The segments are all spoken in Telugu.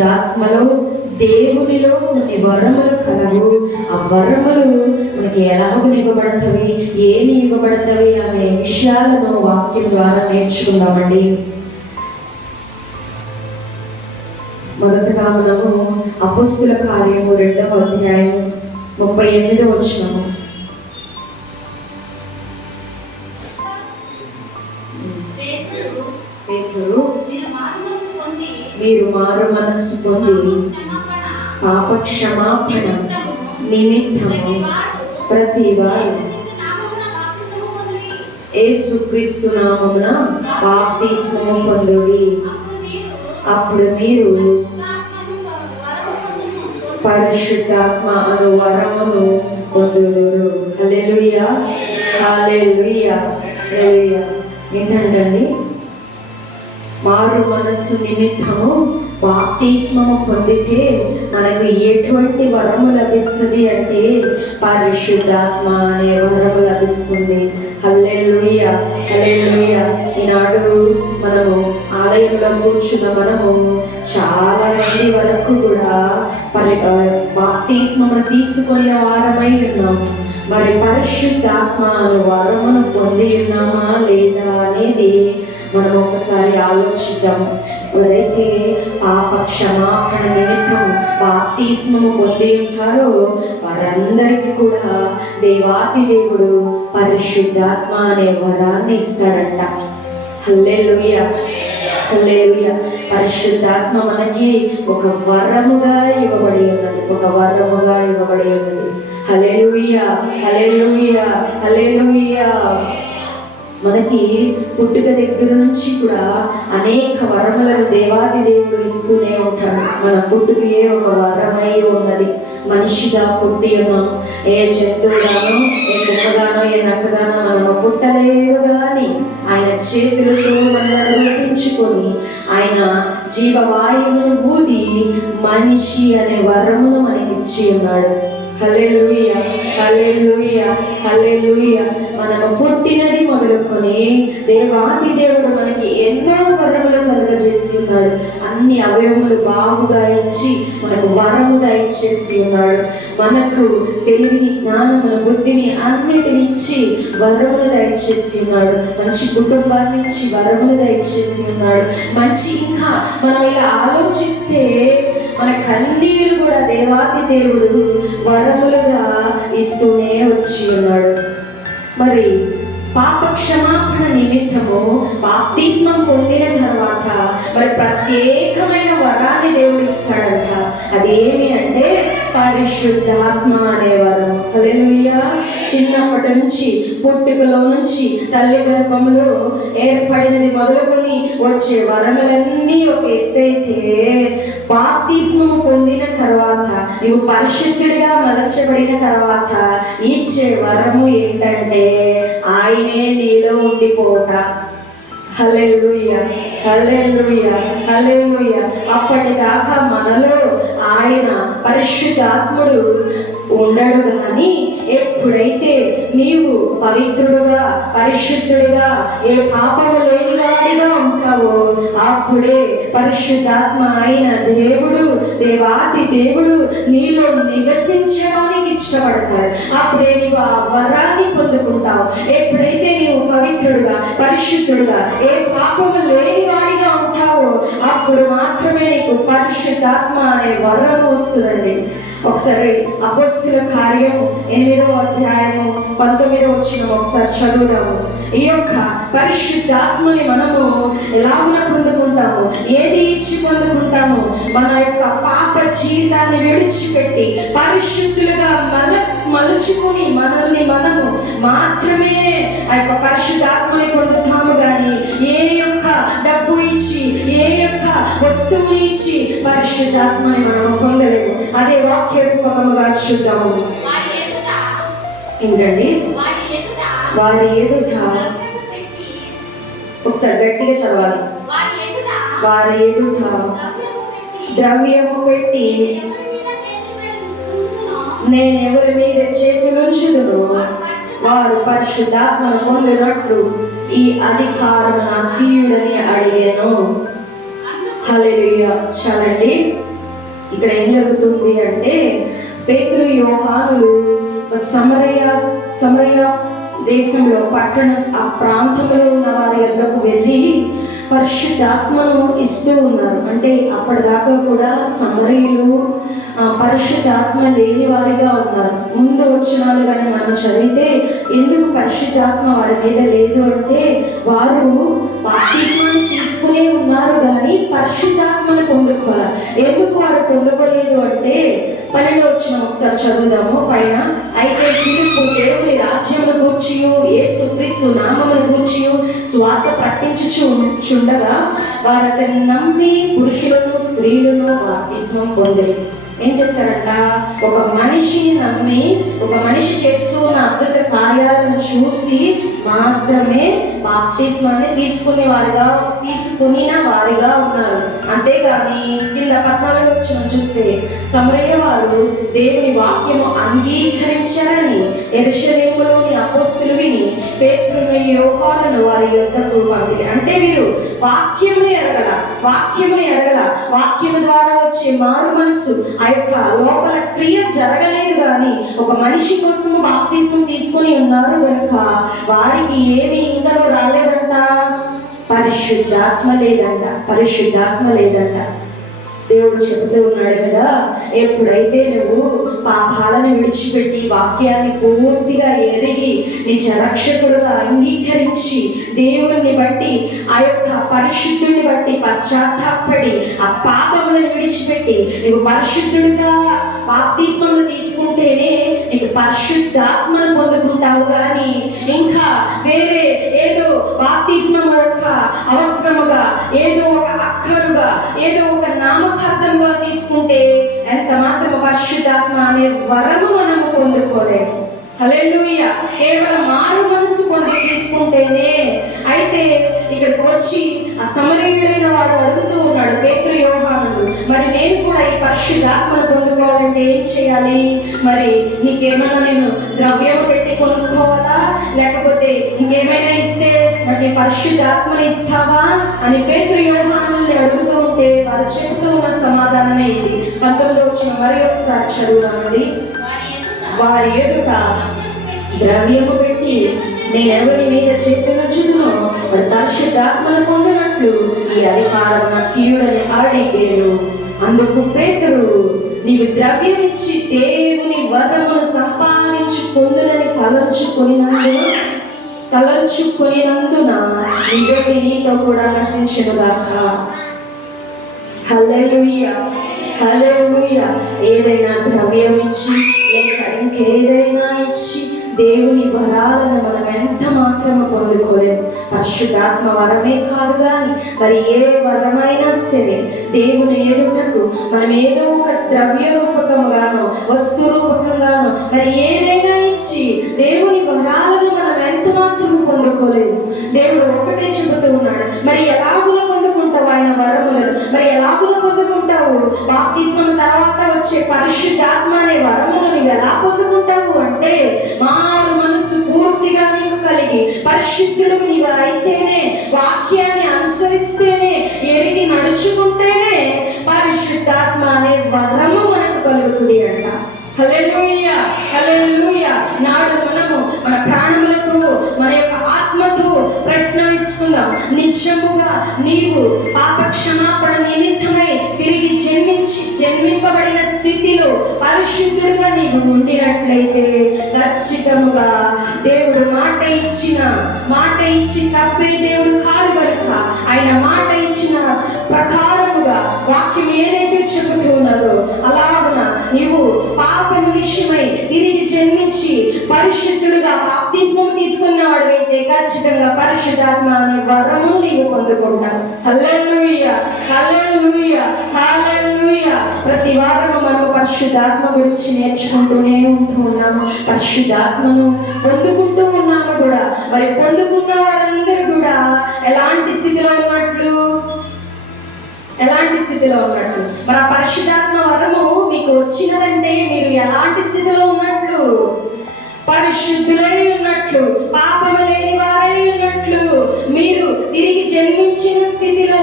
పరిశుద్ధాత్మలో దేవునిలో కొన్ని వరములు కలవు. ఆ వరములు మనకి ఎలాగ ఇవ్వబడతవి, ఏమి ఇవ్వబడతవి అనే విషయాలను వాక్యం ద్వారా నేర్చుకుందామండి. మొదటగా మనము అపోస్తుల కార్యము 2వ అధ్యాయం 38వ వచనము. పేతురు, మీరు మారు మనస్సు పొంది పాప క్షమాపణ నిమిత్తము ప్రతివారు యేసుక్రీస్తు నామమున బాప్తిస్మము పొందుడి, అప్పుడు మీరు పరిశుద్ధాత్మ అను వరమును పొందుదురు. హల్లెలూయా, హల్లెలూయా, హల్లెలూయా. ఏంటండి? మారు మనస్సు నిమిత్తము బాప్తిస్మము పొందితే మనకు ఎటువంటి వరము లభిస్తుంది అంటే పరిశుద్ధాత్మ అనే వరము లభిస్తుంది. హల్లెలూయా, హల్లెలూయా. ఈనాడు మనము ఆలయంలో కూర్చున్న మనము చాలా మంది వరకు కూడా బాప్తిస్మము తీసుకునే వారమై ఉన్నాము. మరి పరిశుద్ధాత్మ వరమును పొంది ఉన్నామా లేదా అనేది మనం ఒకసారి ఆలోచిద్దాం. ఎవరైతే పాప క్షమాపణ నిమిత్తం బాప్తిస్మము పొంది ఉంటారో వారందరికీ కూడా దేవాతి దేవుడు పరిశుద్ధాత్మ అనే వరాన్ని ఇస్తాడంట. హల్లెలూయా, హల్లెలూయా. పరిశుద్ధాత్మ మనకి ఒక వరముగా ఇవ్వబడి ఉన్నది, ఒక వరముగా ఇవ్వబడి ఉన్నది. హల్లెలూయా, హల్లెలూయా, హల్లెలూయా. మనకి పుట్టుక దగ్గర నుంచి కూడా అనేక వరములను దేవాది దేవుడు ఇస్తూనే ఉంటాడు. మన పుట్టుకయే ఒక వరమై ఉన్నది. మనిషిగా పుట్టి ఉన్నాం. ఏ జంతువుగానో, ఏ కుక్కగానో, ఏ నక్కగానో మనము పుట్టలేదు. కానీ ఆయన చేతులతో మనల్ని రూపించుకొని ఆయన జీవవాయువును ఊది మనిషి అనే వరమును మనకిచ్చి ఉన్నాడు. హల్లెలూయా, హల్లెలూయా, హల్లెలూయా. మనము పుట్టినది మొదలుకొని దేవాది దేవుడు మనకి ఎన్నో వరములు కలుగజేసి ఉన్నాడు. అన్ని అవయవములు బాగుగా ఇచ్చి మనకు వరముగా ఇచ్చేసి ఉన్నాడు. మనకు తెలివిని, జ్ఞానమును, బుద్ధిని అన్నిటిని ఇచ్చి వరములు దయచేసి ఉన్నాడు. మంచి కుటుంబాన్ని ఇచ్చి వరములు దయచేసి ఉన్నాడు. మంచి ఇంకా మనం ఇలా ఆలోచిస్తే మన కన్నీరు కూడా దేవాతి దేవుడు వరములుగా ఇస్తూనే వచ్చి ఉన్నాడు. మరి పాప క్షమాపణ నిమిత్తము బాప్తిస్మం పొందిన తర్వాత మరి ప్రత్యేకమైన వరాన్ని దేవుడు ఇస్తాడంట. అదేమి అంటే పరిశుద్ధాత్మ అనే వరం. హల్లెలూయా. చిన్నప్పటి నుంచి, పుట్టుకలో నుంచి, తల్లి గర్భంలో ఏర్పడినది మొదలుకొని వచ్చే వరములన్నీ ఒక ఎత్తైతే బాప్తిస్మము పొందిన తర్వాత, నీవు పరిశుద్ధుడిగా మలచబడిన తర్వాత ఇచ్చే వరము ఏంటంటే ఆయనే నీలో ఉండిపోట. హల్లెలూయా, హల్లెలూయా, హల్లెలూయా. అప్పటిదాకా మనలో ఆయన పరిశుద్ధాత్ముడు ఉండడు. కానీ ఎప్పుడైతే నీవు పవిత్రుడుగా, పరిశుద్ధుడిగా, ఏ పాపము లేనివాడిగా ఉంటావో అప్పుడే పరిశుద్ధాత్మ అయిన దేవుడు, దేవాతి దేవుడు నీలో నివసించడానికి ఇష్టపడతాడు. అప్పుడే నీవు ఆ వరాన్ని పొందుకుంటావు. ఎప్పుడైతే నీవు పవిత్రుడుగా, పరిశుద్ధుడుగా, ఏ పాపము లేనివాడిగా ఉంటావో అప్పుడు మాత్రమే నీకు పరిశుద్ధాత్మ అనే వరం వస్తుందండి. ఒకసారి అపోస్తుల కార్యము 8వ అధ్యాయము 19వ వచనం ఒకసారి చదువుదాము. ఈ యొక్క పరిశుద్ధాత్మని మనము ఎలాగున పొందుకుంటాము, ఏది ఇచ్చి పొందుకుంటాము? మన యొక్క పాప జీవితాన్ని విడిచిపెట్టి పరిశుద్ధులుగా మలుచుకుని మనల్ని మనము మాత్రమే ఆ యొక్క పరిశుద్ధాత్మని పొందుతాము. కానీ ఏ యొక్క డబ్బు ఇచ్చి, ఏ యొక్క వస్తువుని ఇచ్చి పరిశుద్ధాత్మని మనము పొందలేము. అదే వాక్య రూపకముగా చూద్దాము. ఏంటండి? వారి ఎదుట, ఒకసారి గట్టిగా చదవాలి. వారి ఎదుట ద్రవ్యము పెట్టి నేనెవరి మీద చేతులుంచుదునో వారు పరిశుద్ధాత్మను పొందినట్లు ఈ అధికారం నా కీయుడని అడిగాను. హల్లెలూయా. చాలండి. ఇక్కడ ఏం జరుగుతుంది అంటే, పేతురు యోహానులు సమరయ దేశంలో ఆ ప్రాంతంలో ఉన్న వారి యొద్దకు వెళ్ళి పరిశుద్ధాత్మను ఇస్తూ ఉన్నారు. అంటే అప్పటిదాకా కూడా సమరయులు పరిశుద్ధాత్మ లేని వారిగా ఉన్నారు. ముందు వచనాలు కానీ మనం చదివితే ఎందుకు పరిశుద్ధాత్మ వారి మీద లేదు అంటే, వారు బాప్తిస్మాన్ని తీసుకునే ఉన్నారు కానీ పరిశుద్ధాత్మను పొందుకోవాలి. ఎందుకు వారు పొందుకోలేదు అంటే, 12వ వచనం ఒకసారి చదువుదాము పైన. అయితే ఫిలిప్పు దేవుని రాజ్యమును గూర్చియు యేసుక్రీస్తు నామమును గూర్చియు స్వార్థ పట్టించుచుండగా వారు అతన్ని నమ్మి పురుషులను స్త్రీలను బాప్తిస్మం పొందిరి. ఏం చేశారంట? ఒక మనిషిని నమ్మి, ఒక మనిషి చేస్తున్న అద్భుత కార్యాలను చూసి మాత్రమే బాప్తిస్మాన్ని తీసుకుని వారిగా ఉన్నారు. అంతేగాని కింద 14వ వచనం చూస్తే, సమరయ వారు దేవుని వాక్యము అంగీకరించారని యెరూషలేములోని అపోస్తలులు విని పేతురును యోహానును వారి యొద్దకు పంపిరి. అంటే వీరు వాక్యమును ఎరగల, వాక్యము ద్వారా వచ్చే మారు మనసు, ఆ యొక్క లోపల క్రియ జరగలేదు. కానీ ఒక మనిషి కోసం బాప్తిస్మం తీసుకొని ఉన్నారు కనుక వారికి ఏమి ఇంకనూ రాలేదంట, పరిశుద్ధాత్మ లేదంట. దేవుడు చెబుతూ ఉన్నాడు కదా, ఎప్పుడైతే నువ్వు పాపాలను విడిచిపెట్టి వాక్యాన్ని పూర్తిగా ఎరిగి నిజ రక్షకుడుగా అంగీకరించి దేవుణ్ణి బట్టి, ఆ యొక్క పరిశుద్ధుడిని బట్టి పశ్చాత్తాపడి ఆ పాపములను విడిచిపెట్టి నువ్వు పరిశుద్ధుడుగా బాప్తిస్మమును తీసుకుంటేనే నీకు పరిశుద్ధాత్మను పొందుకుంటావు. కానీ ఇంకా వేరే ఏదో బాప్తిస్మం ఒక అవసరముగా, ఏదో ఒక అక్కరుగా, ఏదో ఒక నామకార్థంగా తీసుకుంటే ఎంత మాత్రం పరిశుద్ధాత్మ అనే వరము మనము పొందుకోలేము. హల్లెలూయా. కేవలం మారు మనసు పొంది తీసుకుంటేనే. అయితే ఇక్కడికి వచ్చి ఆ సమరయుడైన వాడు అడుగుతూ ఉన్నాడు, పేతురు యోహానులు, మరి నేను కూడా ఈ పరిశుద్ధాత్మను పొందుకోవాలంటే ఏం చేయాలి? మరి నీకేమైనా నేను ద్రవ్యం పెట్టి కొనుక్కోవాలా, లేకపోతే ఇంకేమైనా ఇస్తే నాకు ఈ పరిశుద్ధాత్మను ఇస్తావా అని పేతురు యోహానుల్ని అడుగుతూ ఉంటే వారు చెబుతూ ఉన్న సమాధానమే ఇది. 19వ వచనం మరి ఒకసారి చదువుదామండి. వారి ఎదుట ద్రవ్యము పెట్టి నేనెవరి మీద చేతులుచుదునో వాడు పరిశుద్ధాత్మను పొందినట్లు ఈ అధికారం నా కీయుడని అడిగారు. అందుకు పేతురు, నీవు ద్రవ్యం ఇచ్చి దేవుని వరమును సంపాదించుకొందునని తలంచుకొనినందున నీ నీతో కూడా నశించునుగాక. హల్లెలూయా. ఏదైనా ద్రవ్యం ఇచ్చి లేక ఇంకేదైనా ఇచ్చి దేవుని వరాలను మనం ఎంత మాత్రము పొందుకోలేము. పరిశుద్ధాత్మ వరమే కాదు కానీ మరి ఏ వరమైనా సరే దేవుని ఎదుటకు మనం ఏదో ఒక ద్రవ్య రూపకంగానో వస్తు రూపకంగానో మరి ఏదైనా ఇచ్చి దేవుని వరాలను మనం ఎంత మాత్రము పొందుకోలేము. దేవుడు ఒక్కటే చెబుతూ ఉన్నాడు, మరి ఎలాగులా పొందుకుంటావు ఆయన వరములను? మరి ఎలాగులా పొందుకుంటావు? బాప్తిస్మం తర్వాత వచ్చే పరిశుద్ధాత్మ అనే వరమును నువ్వు ఎలా పొందుకుంటావు అంటే, మారు మనసు పూర్తిగా నీకు కలిగి పరిశుద్ధుడు నీవు అయితేనే, వాక్యాన్ని అనుసరిస్తేనే, ఎరిగి నడుచుకుంటేనే పరిశుద్ధాత్మ అనే వరము మనకు కలుగుతుంది అంట. హల్లెలూయా. నాడు మనము మన ప్రాణములతో, మన యొక్క ఆత్మతో ప్రశ్న వేసుకుందాం. నిజముగా నీవు పాప క్షమాపణ నిమిత్తమై తిరిగి జన్మింపబడిన స్థితిలో పరిశుద్ధుడుగా నీవు ఉండినట్లయితే ఖచ్చితంగా దేవుడు మాట ఇచ్చి తప్పే దేవుడు కాదు కనుక ఆయన మాట ఇచ్చిన ప్రకారముగా వాక్యం ఏదైతే చెబుతూ ఉన్నారో అలాగున నీవు పాపం విషయమై తిరిగి జన్మించి పరిశుద్ధుడుగా బాప్తిస్మం తీసుకున్న వాడివైతే ఖచ్చితంగా పరిశుద్ధాత్మ అనే వరము నీవు పొందుకుంటావు. హల్లెలూయా. ప్రతి వారము మనం పరిశుద్ధాత్మ గురించి నేర్చుకుంటూనే ఉన్నాము, పరిశుద్ధాత్మను పొందుకుంటూ ఉన్నాము కూడా. మరి పొందుకున్న వారందరూ కూడా ఎలాంటి స్థితిలో ఉన్నట్లు? మరి ఆ పరిశుద్ధాత్మ వరము మీకు వచ్చినదంటే మీరు ఎలాంటి స్థితిలో ఉన్నట్లు? పరిశుద్ధులై ఉన్నట్లు, పాపము లేని వారై ఉన్నట్లు, మీరు తిరిగి జన్మించిన స్థితిలో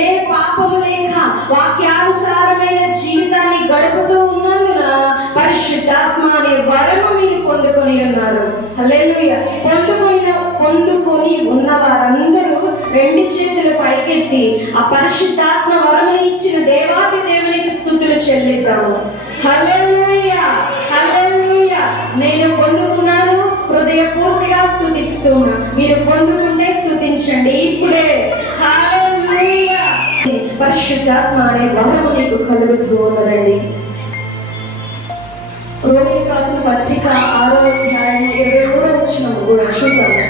ఏ పాపము లేక వాక్యానుసారమైన జీవితాన్ని గడుపుతూ ఉన్నందున పరిశుద్ధాత్మ అనే వరము మీరు పొందుకొని ఉన్నారు. హల్లెలూయా. పొందుకొని ఉన్న వారందరూ రెండు చేతులు పైకెత్తి ఆ పరిశుద్ధాత్మ వరము ఇచ్చిన దేవాది దేవునికి స్తుతులు చెల్లిద్దాము. హల్లెలూయా, హల్లెలూయా. నేను పొందుకున్నాను, హృదయపూర్తిగా స్తుతిస్తున్నా. మీరు పొందుకుంటే స్తుతించండి ఇప్పుడే. హల్లెలూయా. పరిశుద్ధాత్మ అనే వరము నీకు కలుగుతూ ఉన్నదండి. రోమీయులకు రాసిన పత్రిక 6వ అధ్యాయం 23వ వచనం కూడా చూద్దాము.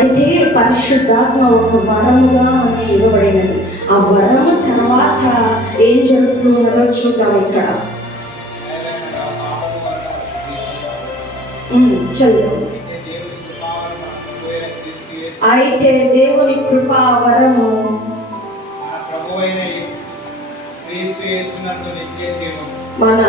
అయితే పరిశుద్ధాత్మ ఒక వరముగా మనకి ఇవ్వబడినది. ఆ వరము తర్వాత ఏం జరుగుతున్నదో చూద్దాం. ఇక్కడ చదువు. అయితే దేవుని కృపా వరము మన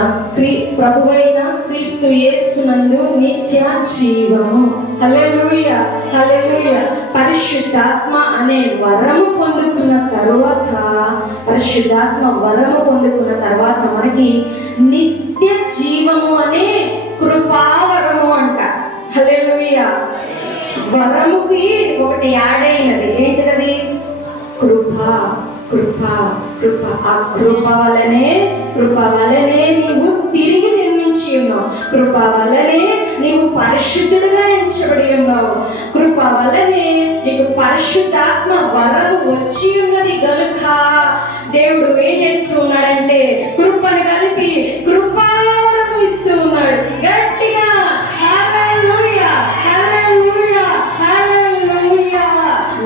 ప్రభువైన క్రీస్తు యేసునందు నిత్య జీవము. హల్లెలూయా, హల్లెలూయా. పరిశుద్ధాత్మ అనే వరము పొందుకున్న తర్వాత, పరిశుద్ధాత్మ వరము పొందుకున్న తర్వాత మనకి నిత్య జీవము అనే కృపావరము అంట. హల్లెలూయా. వరముకి ఒకటి యాడ్ అయినది. ఏంటిది? కృప, కృప, కృప. ఆ కృప వలనే నీవు తిరిగి జన్మించి ఉన్నావు. కృప వలనే నీవు పరిశుద్ధుడుగా ఎంచబడి ఉన్నావు. కృప వలనే నీకు పరిశుద్ధాత్మ వరము వచ్చి ఉన్నది గనుక దేవుడు ఏం చేస్తూ ఉన్నాడంటే కృపను కలిపి కృపావరము ఇస్తూ ఉన్నాడు. గట్టిగా హల్లెలూయా, హల్లెలూయా, హల్లెలూయా.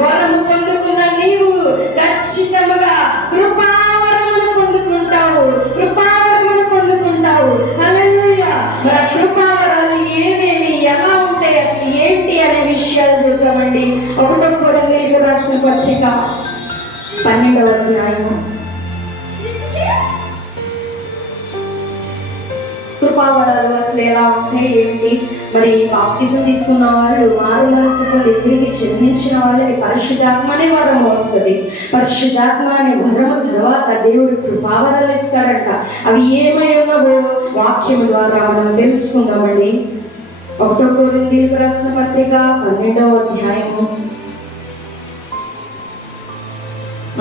వరము పొందుకున్న నీవు ఖచ్చితంగా కృపావరమును పొందుకుంటావు, కృపావరమును పొందుకుంటావు. హల్లెలూయా. మరి కృపావరాలు ఏమేమి, ఎలా ఉంటాయి, అసలు ఏంటి అనే విషయాలు చూద్దామండి. 1 కొరింథీయులకు రాసిన పత్రిక 12వ అధ్యాయం. కృపావరాలు అసలు ఎలా ఉంటాయి, ఏంటి? మరి బాప్తిజం తీసుకున్న వాళ్ళు, మారు మనసు పొంది తిరిగి జన్మించిన వాళ్ళకి పరిశుద్ధాత్మ అనే వరం వస్తుంది. పరిశుద్ధాత్మ అనే వరము తర్వాత దేవుడు కృపావరాలు ఇస్తాడంట. అవి ఏమై ఉన్నవో వాక్యము ద్వారా మనం తెలుసుకుందామండి. 1 కొరింథీయులకు రాసిన పత్రిక 12వ అధ్యాయము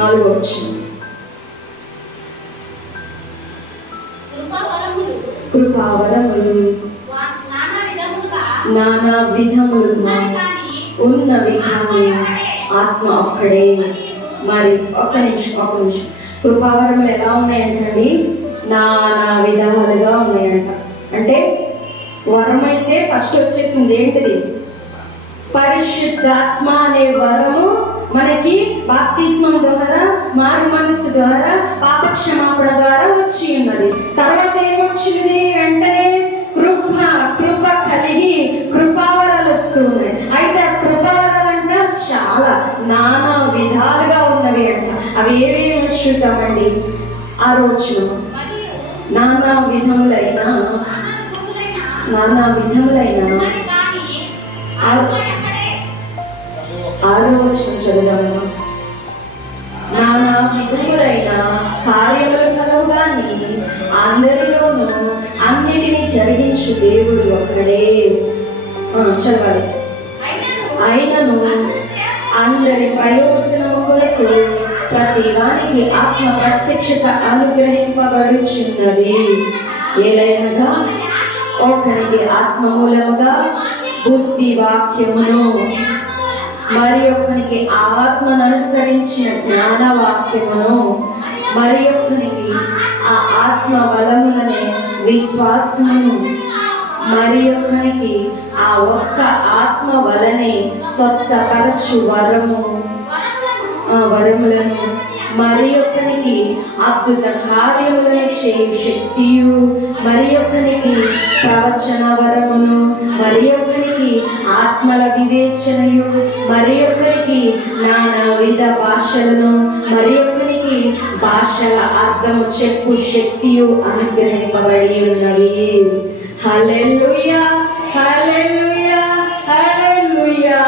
4వ వచనం. కృపావరములు నానా విధములుగా ఉన్నవి కానీ ఆత్మ ఒక్కడే. మరి ఒక్క నిమిషం. కృపావరములు ఎలా ఉన్నాయంటండి? నానా విధాలుగా ఉన్నాయంట. అంటే వరం అయితే ఫస్ట్ వచ్చేసింది ఏంటిది? పరిశుద్ధాత్మ అనే వరము మనకి బాప్తిస్మం ద్వారా, మారు మనస్సు ద్వారా, పాపక్షమాపణ ద్వారా వచ్చి ఉన్నది. తర్వాత ఏమొచ్చింది? వెంటనే కృప కలిగి కృపావరాలు వస్తున్నాయి. అయితే ఆ కృపావరాలు అంట చాలా నానా విధాలుగా ఉన్నవి అంట. అవి ఏవేమి చూద్దామండి. ఆ రోజు నానా విధములైన 6వ వచనం చదువుదాము. నానా విధములైన కార్యములు కలవు గాని అందరిలోనూ అన్నిటినీ జరిగించు దేవుడు ఒక్కడే. చదవాలి. అయినను అందరి ప్రయోజనము కొరకు ప్రతి వానికి ఆత్మ ప్రత్యక్షత అనుగ్రహింపబడుచున్నది. ఏలైనగా ఒకరికి ఆత్మ మూలముగా బుద్ధి వాక్యమును, మరి ఒకరికి ఆత్మను అనుసరించిన జ్ఞాన వాక్యమును, మరి ఒకరికి ఆ ఆత్మ బలములనే విశ్వాసమును, మరి ఒకరికి ఆ ఒక్క ఆత్మ వలనే స్వస్థపరచు వరములను, మరి ఒకరికి అద్భుత కార్యములను చేయు శక్తియు, మరి ఒకరికి ప్రవచన వరమును, మరి ఒకరికి ఆత్మల వివేచనయు, మరి ఒకరికి నానా విధ భాషలను, మరి ఒకరికి భాషల అర్థము చెప్పు శక్తియు అనుగ్రహింపబడి ఉన్నవి. హల్లెలూయా, హల్లెలూయా, హల్లెలూయా.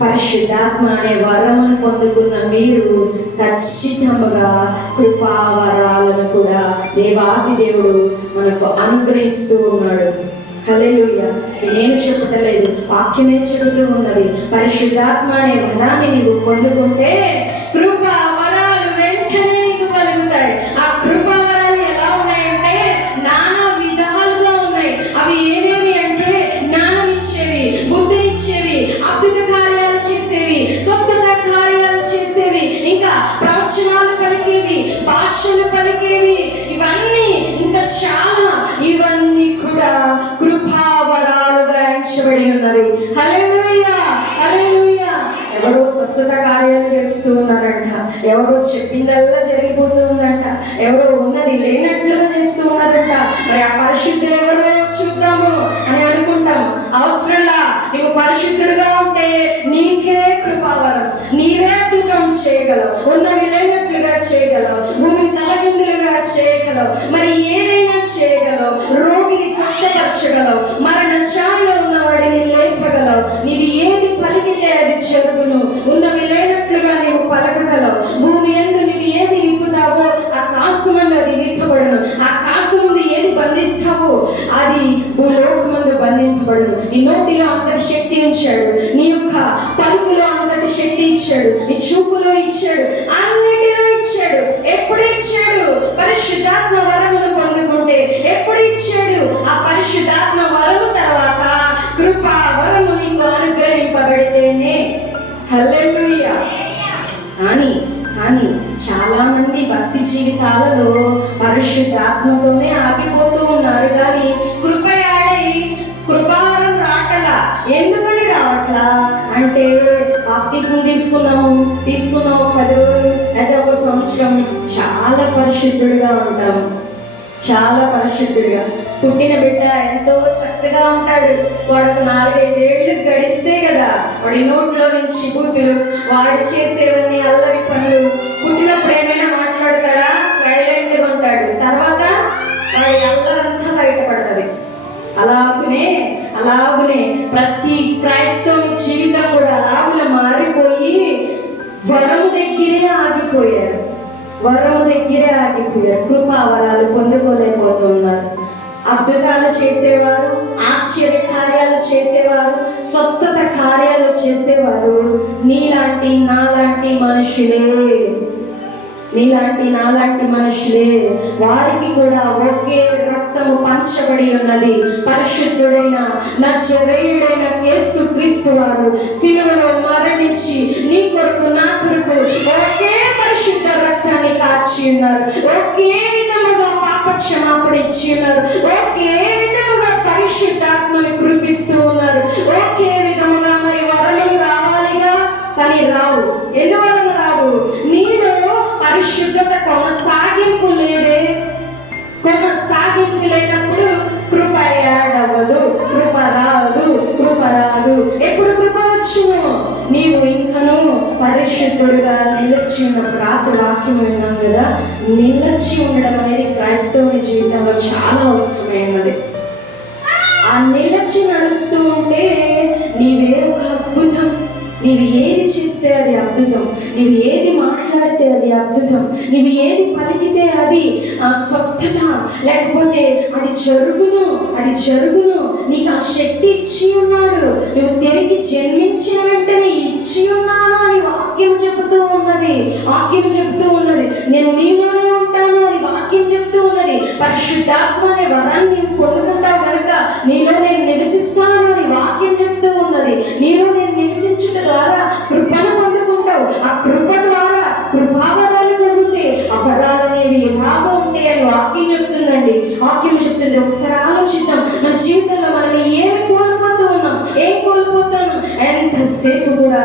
పరిశుద్ధాత్మ అనే వరమును పొందుకున్న మీరు ఖచ్చితంగా కృపావరాలను కూడా దేవాది దేవుడు మనకు అనుగ్రహిస్తూ ఉన్నాడు. హల్లెలూయా. నేను చెప్పటలేదు, వాక్యమే చెబుతూ ఉన్నది. పరిశుద్ధాత్మ అనే వరాన్ని నీవు పొందుకుంటే కృపా వరాలు వెంటనే నీకు కలుగుతాయి. ఆ కృపా వరాలు ఎలా ఉన్నాయంటే నానా విధాలుగా ఉన్నాయి. అవి ఏమేమి అంటే జ్ఞానం ఇచ్చేవి, బుద్ధి ఇచ్చేవి, అద్భుత కార్యాలు చేసేవి, స్వస్థత కార్యాలు చేసేవి, ఇంకా ప్రవచనాలు పలికేవి, భాషలు పలికేవి, ఇవన్నీ ఇంకా చాలా, ఇవన్నీ కూడా కృపావరాలుగా ఎంచబడి ఉన్నవి. హల్లెలూయా, హల్లెలూయా. ఎవరో స్వస్థత కార్యాలు చేస్తూ ఉన్నారంట, ఎవరో చెప్పిందల్లా జరిగిపోతూ ఉందంట, ఎవరో ఉన్నది లేనట్లుగా చేస్తూ ఉన్నారంట. మరి ఆ పరిశుద్ధులు ఎవరో చూద్దాము అని అనుకుంటాం. అవసరంలా. నీవు పరిశుద్ధుడుగా ఉంటే నీకే కృపావరం, నీవే అద్భుతం చేయగలవు, ఉన్నవి లేనట్లుగా చేయగలవు, భూమి తలకిందులుగా చేయగలవు, మరి ఏదైనా చేయగలవు, రోగిని స్వస్థపరచగలవు, మరణ ఛాయలో ఉన్న వాడిని లేపగలవు, నీవు ఏది పలికితే అది జరుగును, ఉన్నవి లేనట్లుగా నీవు పలకగలవు. భూమి యందు నీవు ఏది విప్పుతావో ఆకాశమందు అది విప్పబడును, ఆకాశమందు ఏది బంధిస్తావో అది భూలోకమందు బంధింపబడును. నీ నోటిలో అంతటి శక్తి ఉంచాడు, నీ యొక్క పలుకులో అంతటి శక్తి ఇచ్చాడు, నీ చూపులో ఇచ్చాడు, అన్నిటిలో ఇచ్చాడు. ఎప్పుడు ఇచ్చాడు? పరిశుద్ధాత్మ వరమును పొందుకుంటే. ఎప్పుడు ఇచ్చాడు? ఆ పరిశుద్ధాత్మ వరము తర్వాత కృపా వరము నీకు అనుగ్రహింపబడితేనే. హల్లెలూయా. కానీ చాలా మంది భక్తి జీవితాలలో పరిశుద్ధాత్మతోనే ఆగిపోతూ ఉన్నారు, కానీ కృపయాడై కృపావరం రావట్లా. ఎందుకని రావట్లా అంటే బాప్తిస్మం తీసుకున్నాము 10 రోజులు అయితే 1 సంవత్సరం చాలా పరిశుద్ధుడిగా ఉంటాము, చాలా పరిశుద్ధుడిగా. పుట్టిన బిడ్డ ఎంతో చక్కగా ఉంటాడు. వాడు 4-5 ఏళ్ళు గడిస్తే కదా వాడి నోట్లో నుంచి బూతులు, వాడు చేసేవన్నీ అల్లరి పనులు. పుట్టినప్పుడు ఏమైనా మాట్లాడతాడా? సైలెంట్గా ఉంటాడు. తర్వాత వాడి అల్లరంతా బయటపడుతుంది. అలాగునే ప్రతి క్రైస్తవుని జీవితం కూడా అలాగున మారిపోయి వరము దగ్గరే ఆగిపోయారు. కృపావరాలు పొందుకోలేకపోతున్నారు. అద్భుతాలు చేసేవారు, ఆశ్చర్య కార్యాలు చేసేవారు, స్వస్థత కార్యాలు చేసేవారు నీలాంటి నాలాంటి మనుషులే. వారికి కూడా ఒకే రక్తము పంచబడి ఉన్నది. పరిశుద్ధుడైన నజరేయుడైన యేసుక్రీస్తు వారు సిలువలో మరణించి నీ కొరకు నా కొరకు ఒకే పరిశుద్ధ రక్తాన్ని కార్చి ఉన్నారు. ఒకే విధముగా పాప క్షమాపణ ఇచ్చి ఉన్నారు. ఒకే విధముగా పరిశుద్ధాత్మని కురిపిస్తూ ఉన్నారు. ఒకే విధముగా మరి వరలు రావాలిగా, కానీ రావు. ఎందువలన రావు? నీలో పరిశుద్ధత కొనసాగింపు లేనప్పుడు కృప యాడవదు, కృప రాదు. ఎప్పుడు కృప వచ్చును? నీవు ఇంకను పరిశుద్ధుడుగా నిలిచి ఉన్నప్పుడు. రాత్రి వాక్యం విన్నాం కదా, నిలిచి ఉండడం అనేది క్రైస్తవుని జీవితంలో చాలా అవసరమైనది. ఆ నిలిచి నడుస్తూ ఉంటే నీవే ఒక అద్భుతం. నీవు ఏది చేస్తే అది అద్భుతం, నీవు ఏది మాట్లాడితే అది అద్భుతం, నీవు ఏది పలికితే అది స్వస్థత, లేకపోతే అది జరుగును. నీకు ఆ శక్తి ఇచ్చి ఉన్నాడు. నువ్వు తిరిగి జన్మించిన వెంటనే ఇచ్చి ఉన్నాను అని వాక్యం చెబుతూ ఉన్నది. నేను నీలోనే ఉంటాను అని వాక్యం చెప్తూ ఉన్నది. పరిశుద్ధాత్మ అనే వరాన్ని నీవు పొందుకుంటావు కనుక నీలో నేను నివసిస్తాను అని వాక్యం చెప్తూ ఉన్నది. నీలో నేను నివసించుట ద్వారా కృపను పొందుకుంటావు. ఆ కృప ద్వారా కృపావరాలు కలిగితే ఆ వరాలు అనేవి ఎలాగో ఉంటాయి అని వాక్యం చెప్తుందండి. వాక్యం చెప్తుంది. ఒకసారి ఆలోచిద్దాం, మన జీవితంలో మనం ఏమి కోల్పోతూ ఉన్నాం, ఏం కోల్పోతాను. ఎంతసేపు కూడా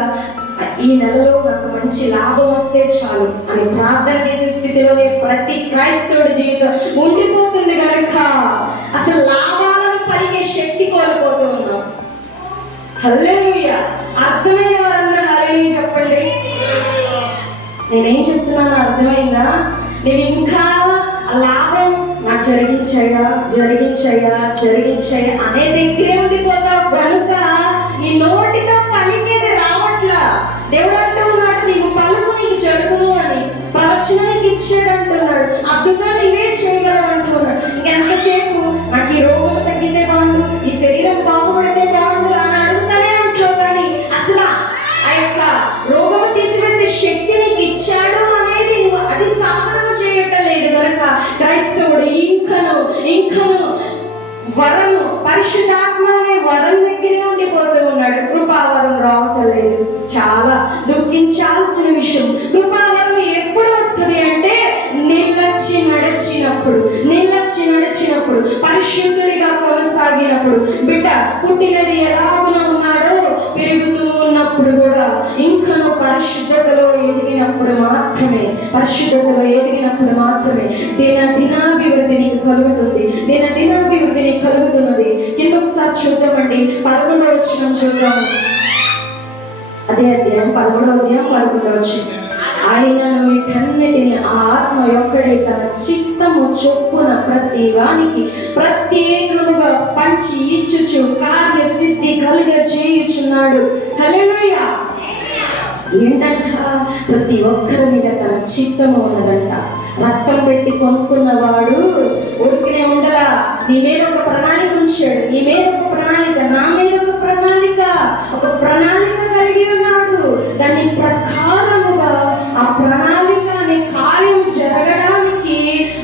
ఈ నెలలో నాకు మంచి లాభం వస్తే చాలు అని ప్రార్థన చేసే స్థితిలోనే ప్రతి క్రైస్తవుడి జీవితం ఉండిపోతుంది కనుక అసలు లాభాలను పలికే శక్తి కోల్పోతూ ఉన్నాం. హల్లెలూయా. అర్థమైన వారందరూ హల్లెలూయా చెప్పండి. నేనేం చెప్తున్నానో అర్థమైందా? నువ్వు ఇంకా లాభం నాకు జరిగించాయా అనే దగ్గరే ఉండిపోతావు కనుక నీ నోటితో పలికేది రావట్ల. దేవుడు అంటూ ఉన్నాడు, నీవు పలుకు నీకు జరుగును అని. ప్రవచనం నీకు ఇచ్చాడు అంటున్నాడు. అద్భుతంగా నీవే చేయగలవు అంటున్నాడు. ఇంకెంతసేపు నాకు ఈ రోగం తగ్గితే బాగుండు, ఈ శరీరం బాగుపడితే బాగుండు అని అడుగుతానే అంటావు, కానీ అసలు ఆ యొక్క రోగం తీసివేసే శక్తి నీకు ఇచ్చాడు అనేది నువ్వు అది సాధన చేయటం లేదు కనుక క్రైస్తవుడు ఇంకను వరము, పరిశుద్ధాత్మ అనే వరం దగ్గరే ఉండిపోతూ ఉన్నాడు. కృపావరం రావటం లేదు. చాలా దుఃఖించాల్సిన విషయం. కృపావరం ఎప్పుడు వస్తుంది అంటే నిర్లక్ష్య నడిచినప్పుడు, పరిశుద్ధుడిగా కొనసాగినప్పుడు, బిడ్డ పుట్టినది ఎలాగున ఉన్నాడో పెరుగుతూ ఉన్నప్పుడు కూడా ఇంకను పరిశుద్ధతలో ఎదిగినప్పుడు మాత్రమే దినాభివృద్ధి నీకు కలుగుతుంది. దినాభివృద్ధి నీకు కలుగుతున్నది. కింద ఒకసారి చూద్దామండి, 11వ వచనం చూద్దాము. అదే అధ్యాయం 11వ అధ్యాయం 11వ వచనం. ఆయనను వీటన్నిటిని ఆత్మ యొక్కడే తన చిత్తము చొప్పున ప్రతి వానికి ప్రత్యేకముగా పంచి ఇచ్చుచు కార్యసిద్ధి కలిగ చేయుచున్నాడు. హల్లెలూయా. ఏంటంట? ప్రతి ఒక్కరి మీద తన చిత్తము ఉన్నదంట. రక్తం పెట్టి కొనుక్కున్నవాడు ఊరికనే ఉండలా. నీ మీద ఒక ప్రణాళిక ఉంచాడు. నీ మీద ఒక ప్రణాళిక, నా మీద ఒక ప్రణాళిక కలిగి ఉన్నాడు. దాని ప్రకారముగా ఆ ప్రణాళిక అనే కార్యం జరగడానికి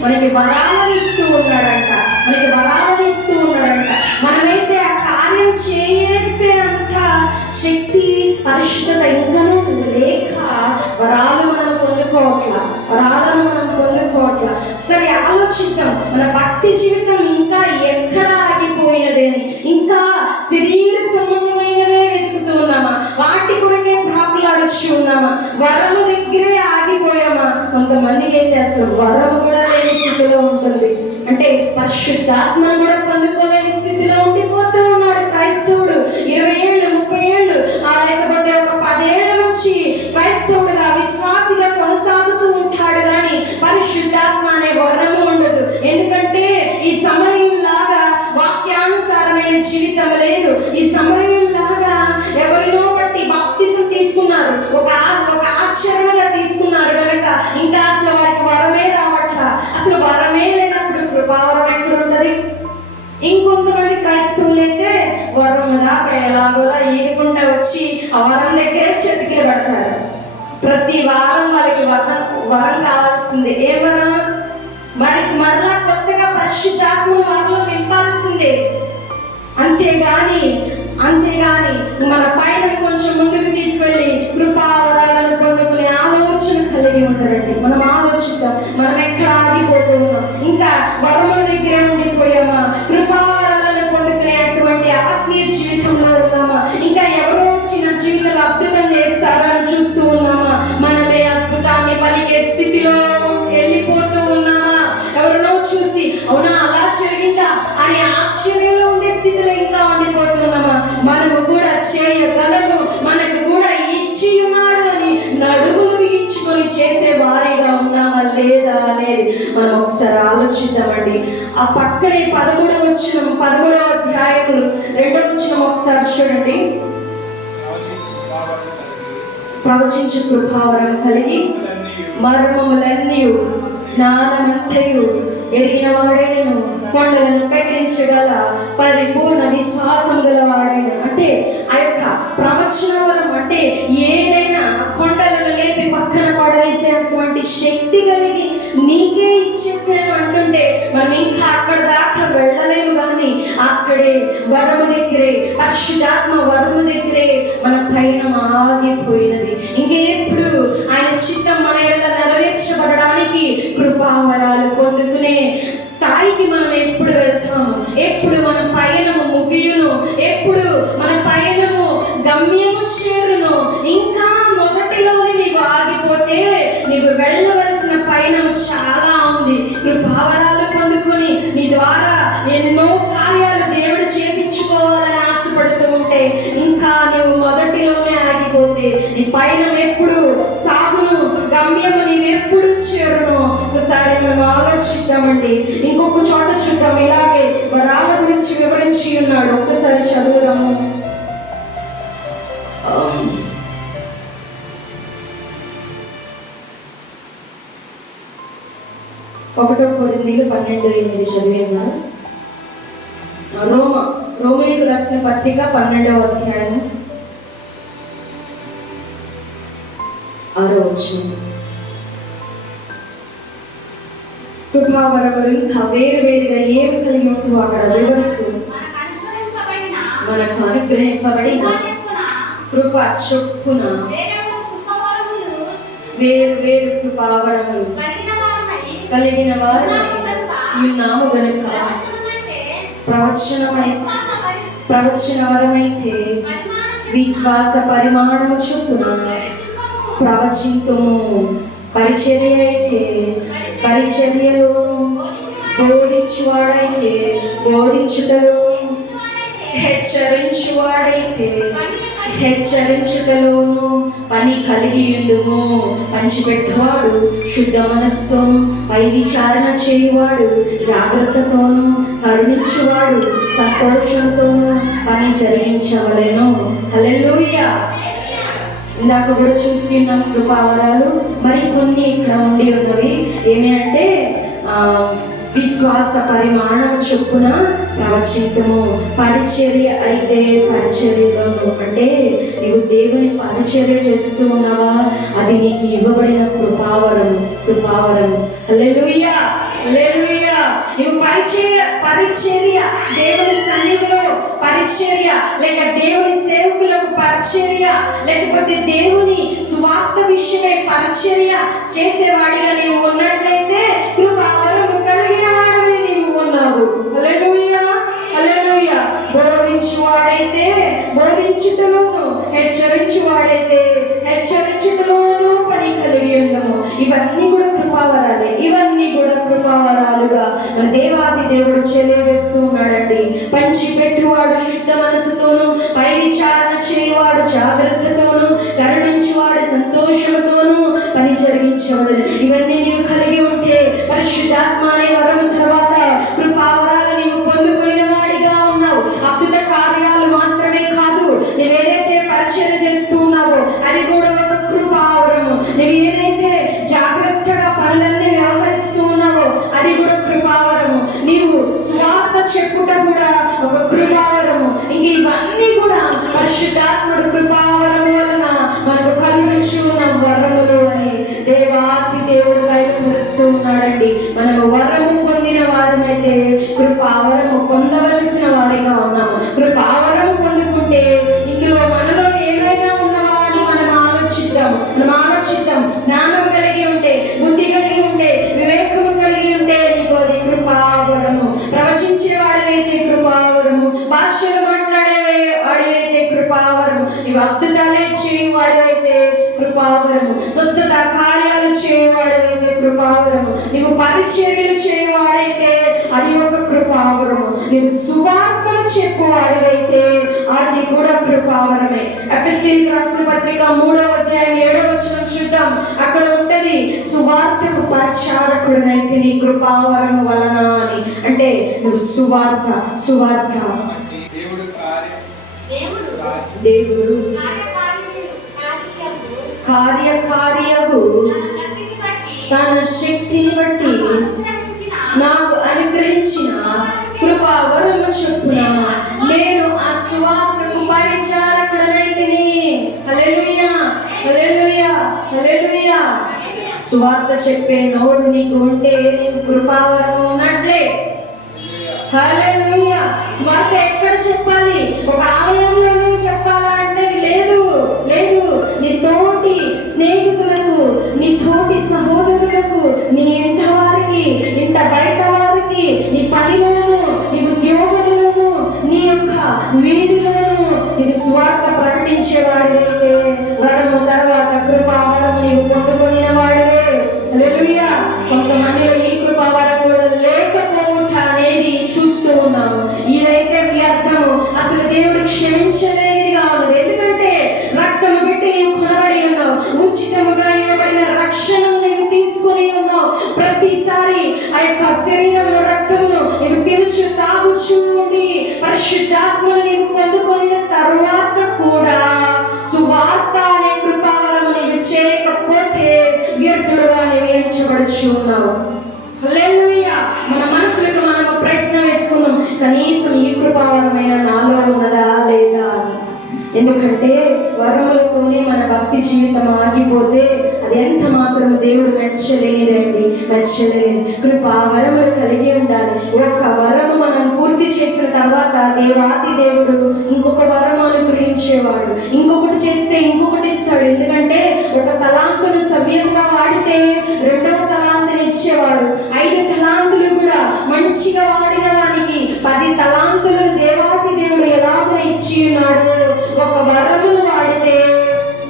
మనకి వరాలను ఇస్తూ ఉన్నాడంట. మనమైతే ఆ కార్యం చేసేంత శక్తి, పరిశుద్ధత ఇంకనూ లేక వరాలను మనం పొందుకోవట్లా. సరే ఆలోచిద్దాం, మన భక్తి జీవితం ఇంకా ఎక్కడ ఆగిపోయినది అని. ఇంకా శరీర సంబంధమైనవే వెతుకుతూ ఉన్నామా? వాటి కొరకే ప్రాకులాడొచ్చి ఉన్నామా? వరము దగ్గరే ఆగిపోయామా? కొంతమందికి అయితే అసలు వరము కూడా లేని స్థితిలో ఉంటుంది. అంటే పరిశుద్ధాత్మను కూడా పొందుకోలేని స్థితిలో ఉండిపోతూ ఉన్నాడు క్రైస్తవుడు. 20 ఏళ్ళు 30 ఏళ్ళు లేకపోతే ఒక 10 ఏళ్ల నుంచి క్రైస్తవుడుగా విశ్వాసిగా కొనసాగుతూ ఉంటాడు, కానీ పరిశుద్ధాత్మ అనే వరము ఉండదు. ఎందుకంటే ఈ సమరయుల్లాగా వాక్యానుసారమైన జీవితం లేదు. ఈ సమరయుల్లాగా ఎవరినో బట్టి బాప్తిజం తీసుకున్నారు, ఒక ఆశ్చర్యంగా తీసుకున్నారు కనుక ఇంకా అసలు వారికి వరమే రావట్ల. అసలు వరమే లేనప్పుడు కృపావరం ఎక్కడ ఉంటది? ఇంకొంతమంది క్రైస్తవులు అయితే వరం దాకా ఎలాగోలా ఈదుకుంటా వచ్చి ఆ వరం దగ్గరే చేతికి పడతారు. ప్రతి వారం వాళ్ళకి వరం కావాల్సిందే. ఏ వరం? మరలా కొత్తగా పరిశుద్ధాత్మను వారిలో నింపాల్సిందే. అంతేగాని మన పైన కొంచెం ముందుకు తీసుకెళ్ళి కృపావరాలను పొందుకునే ఆలోచన కలిగి ఉంటారండి. మనం ఆలోచిద్దాం, మనం ఎక్కడ ఆగిపోతూ ఉన్నాం? ఇంకా వరముల దగ్గరే ఉండిపోయామా? కృపావరాలను పొందుకునే అటువంటి ఆత్మీయ జీవితంలో ఉన్నామా? ఇంకా ఎవరో వచ్చిన జీవితంలో అద్భుతం చేస్తారని చూస్తూ ఉన్నామా? మనమే అద్భుతాన్ని పలికే స్థితిలో వెళ్ళిపోతూ ఉన్నామా? ఎవరినో చూసి అవునా అలా జరిగిందా అనే ఆశ్చర్యంలో ఉండే స్థితిలో ఇంకా ఉండిపోతున్నామా? మనము కూడా చేయగలము, మనకు కూడా ఇచ్చి ఉన్నాడు అని నడుములు బిగించుకొని చేసే వారిగా ఉన్నామా లేదా అనేది మనం ఒకసారి ఆలోచిద్దామండి. ఆ పక్కనే 13వ వచనం, 13వ అధ్యాయం 2వ వచనం ఒకసారి చూడండి. ప్రవచించు కృపావరం కలిగి మర్మములన్నీ జ్ఞానమంతయు ఎరిగిన వాడైనను కొండలను కట్టించగల పరిపూర్ణ విశ్వాసం గల వాడైన. అంటే ఆ యొక్క ప్రవచన వరం అంటే ఏదైనా కొండలను లేపి పక్కన పడవేసేటువంటి శక్తి కలిగి నీకే ఇచ్చేసాను అంటుంటే మనం ఇంకా అక్కడ దాకా వెళ్ళలేము. కానీ అక్కడే వరము దగ్గరే, పరిశుద్ధాత్మ వరము దగ్గరే మన పయనం ఆగిపోయినది. ఇంకెప్పుడు ఆయన చిత్తం మన ఎడల నెరవేర్చబడడానికి కృపావరాలు పొందుకునే స్థాయికి మనం ఎప్పుడు వెళ్తాము? ఎప్పుడు మన పయనము ముగియును? ఎప్పుడు మన పయనము గమ్యము చేరును? ఇంకా మొదటిలోనే నీవు ఆగిపోతే నీవు వెళ్ళవలసిన పయనం చాలా ఉంది. కృపావరాలు పొందుకొని నీ ద్వారా ఎన్నో కార్యాలు దేవుడు చేపించుకోవాలని ఆశపడుతూ ఉంటే ఇంకా నువ్వు మొదటిలోనే ఆగిపోతే నీ పయనం ఎప్పుడు సాగును? గమ్యము నీవెప్పుడు చేరును? ఒకసారి మేము ఆలోచిద్దామండి. ఇంకొక చోట చూద్దాం, ఇలాగే వరాల గురించి వివరించి ఉన్నాడు. ఒక్కసారి చదువుదాము. 1 కొరింథీయులు 12:8 చదివేమా? రోమీయులకు రాసిన పత్రిక 12వ అధ్యాయం 6వ వచనం. కృపావరములు ఇంకా వేరువేరుగా ఏమి కలిగి ఉంటూ అక్కడ వివరిస్తూ మనకు అనుగ్రహింపబడిన కృప చొప్పున వేరు వేరు కృపావరములు కలిగిన వారు ఉన్నాము గనుక ప్రవచన వరమైతే విశ్వాస పరిమాణము చొప్పున ప్రవచింతుము, పరిచర్య అయితే పరిచర్యలోను, బోధించువాడైతే బోధించుటలోను, హెచ్చరించుటలోను పని కలిగి ఉండుము. పంచిపెట్టువాడు శుద్ధ మనస్సుతోను, పై విచారణ చేయువాడు జాగ్రత్తతోను, కరుణించువాడు సంతోషంతోను పని జరిగించవలెను. హల్లెలూయా. ఇందాక కూడా చూసి ఉన్నాం కృపావరాలు. మరి కొన్ని ఇక్కడ ఉండి ఉన్నవి ఏమి అంటే విశ్వాస పరిమాణం చొప్పున ప్రవచింతము, పరిచర్య అయితే పరిచర్యలోను. అంటే నీవు దేవుని పరిచర్య చేస్తూ ఉన్నావా, అది నీకు ఇవ్వబడిన కృపావరము. హల్లెలూయా, హల్లెలూయా. నువ్వు పరిచర్య దేవుని సన్నిధిలో పరిచర్య, లేక దేవుని సేవకులకు పరిచర్య, లేకపోతే దేవుని సువార్త విషయమై పరిచర్య చేసేవాడిగా నీవు ఉన్నట్లయితే కృపావరము కలిగిన వాడిని నీవు ఉన్నావు. హల్లెలూయా, హల్లెలూయా. బోధించువాడైతే బోధించుటలోను, హెచ్చరించువాడైతే హెచ్చరించుటలోను పని కలిగి ఉండము. ఇవన్నీ కూడా కృపావరాలే. ఇవన్నీ కూడా కృపావరాలుగా మన దేవాది దేవుడు చెలివేస్తూ ఉన్నాడండి. పంచిపెట్టువాడు శుద్ధ మనసుతోను, పై విచారణ చేయవాడు జాగ్రత్తతోను, కరుణించువాడు సంతోషంతోను పని జరిగించేవాడు. ఇవన్నీ నీవు కలిగి ఉంటే పరిశుద్ధాత్మ అనే వరం తర్వాత కృపావరాలు నీవు పొందుకునే వాడిగా ఉన్నావు. అద్భుత కార్యాలు మాత్రమే కాదు, నువ్వు ఏదైతే పరిచయం చేస్తూ ఉన్నావో అది కూడా ఒక కృపావరము. నువ్వు ఏదైతే జాగ్రత్తగా పనులన్నీ వ్యవహరిస్తూ ఉన్నావో అది కూడా కృపావరము. నీవు స్వార్థ చెప్పుట కూడా ఒక కృపావరము. ఇంక ఇవన్నీ కూడా పరిశుద్ధాత్ముడు కృపావరము వలన మనకు కలిగించి ఉన్న వరములు అని దేవాతి దేవుడు బయలుపరుస్తూ ఉన్నాడండి. మనము వరము పొందిన వారమైతే కృపావరము పొందవలసిన వారిగా ఉన్నాము. కృపావరము పొందుకుంటే ఇందులో మనలో ఏమైనా ఉన్నవా అని మనం ఆలోచిద్దాం. జ్ఞానం కలిగి ఉంటే, బుద్ధి కలిగి ఉంటే, వివేకము కలిగి ఉంటే నీకు అది కృపావరము. ప్రవచించే వాడివైతే కృపావరము, భాషలు మాట్లాడే వాడివైతే కృపావరము, ఇవి అద్భుతాలే చేయవాడివైతే కృపావరము, స్వస్థత కార్యాలు చేయవాడివైతే కృపావరము, నీవు పరిచర్యలు చేయవాడైతే అది ఒక కృపావరము, నీవు సువార్తలు చెప్పువాడివైతే అది కూడా కృపావరమే. ఎఫెసీయులకు రాసిన పత్రిక 3వ అధ్యాయం 7వ వచనం చూద్దాం. అక్కడ ఉంటది, సువార్తకు పరిచారకుడనైతే నీ కృపావరము వలన అని. అంటే నువ్వు సువార్త దేవుడు కార్యకార్యగు తన శక్తిని బట్టి నాకు అనుగ్రహించిన కృపావరము చొప్పున నేను ఆ సువార్తకు పరిచారకుడనైతిని. హల్లెలూయా, హల్లెలూయా, హల్లెలూయా. సువార్త చెప్పే నోరు నీకు ఉంటే నీకు కృపావరము ఉన్నట్లే. హల్లెలూయా. సువార్త ఎక్కడ చెప్పాలి? ఒక ఆలయంలోనే చెప్పాలంటే లేదు. నీ తోటి స్నేహితులకు, నీ తోటి సహోదరులకు, నీ ఇంట వారికి, ఇంట బయట వారికి, నీ పనిలోను, నీ ఉద్యోగంలోను, నీ యొక్క వీధిలోను నీకు సువార్త ప్రకటించేవాడివైతే వరము తర్వాత కృపావరము నీవు పొందుకునే వాడివే. హల్లెలూయా. కొంతమందిలో ఈ కృపావరం కూడా లేకపోవుట అనేది చూస్తూ ఉన్నాము. ఇదైతే వ్యర్థము, అసలు దేవుడు క్షమించలేనిదిగా ఉన్నది. ఎందుకంటే రక్తము పెట్టి నీవు కొనబడి ఉన్నావు, ఉచితముగా ఇవ్వబడిన రక్షణను నీవు తీసుకుని ఉన్నావు. ప్రతిసారి ఆ యొక్క శరీరంలో రక్తమును నీవు తినుచు తాగుచు ఉండి పరిశుద్ధాత్మను నీవు పొందుకున్న తరువాత కూడా సువార్త అనే కృపావరము నీవు చేయకపోతే వ్యర్థుడుగా నీవు ఎంచబడుచు ఉన్నావు. హల్లెలూయా. మన మనసులకు మనము ప్రశ్న వేసుకుందాం, కనీసం ఈ కృపావరమైన నాలో ఉన్నదా లేదా అని. ఎందుకంటే వరములతోనే మన భక్తి జీవితం ఆగిపోతే అది ఎంత మాత్రం దేవుడు మెచ్చలేనిదండి, మెచ్చలేదు. కృపా వరములు కలిగి ఉండాలి. ఒక వరము మనం పూర్తి చేసిన తర్వాత దేవాతి దేవుడు ఇంకొక వరం అనుగ్రహించేవాడు. ఇంకొకటి చేస్తే ఇంకొకటి ఇస్తాడు. ఎందుకంటే ఒక తలాంతును సవ్యంగా వాడితే రెండవ తలాంతుని ఇచ్చేవాడు. 5 తలాంతులు కూడా మంచిగా వాడిన వానికి 10 తలాంతులు దేవాతి దేవుడు ఎలాగో ఇచ్చి ఉన్నాడు. ఒక వరమును వాడితే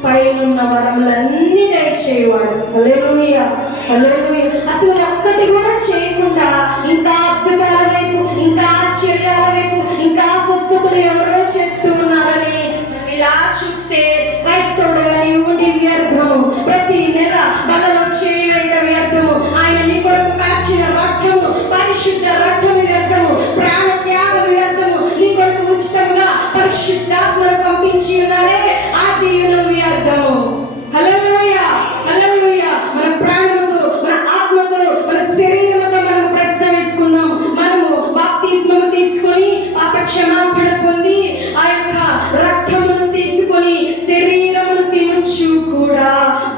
పైనున్న వరములన్నీ దయచేవాడు. హల్లెలూయా, హల్లెలూయా. అసలు ఒక్కటి కూడా చేయకుండా ఇంకా అద్భుతాల వైపు, ఇంకా ఆశ్చర్యాల వైపు, ఇంకా స్వస్థతలు ఎవరో చేస్తూ ఉన్నారని మనం ఇలా చూస్తే క్రైస్తవుడుగా నీవు ఉండి వ్యర్థము. ప్రతి నెల బలలో చేయట వ్యర్థము. ఆయన నీ కొరకు కాచిన రక్తము, పరిశుద్ధ రక్తము వ్యర్థము. ప్రాణ త్యాగం వ్యర్థము. నీ కొరకు ఉచితంగా పరిశుద్ధాత్మను పంపించి ఉన్నాడే, ఆ దీవెన వ్యర్థము. హల్లెలూయా, హల్లెలూయా. మన ప్రాణముతో, మన ఆత్మతో, మన శరీరంతో మనం ప్రశ్న వేసుకుందాం. మనము బాప్తిస్మము తీసుకొని పాప క్షమాపణ పొంది ఆ యొక్క రక్తమును తీసుకొని శరీరమును తినొచ్చు కూడా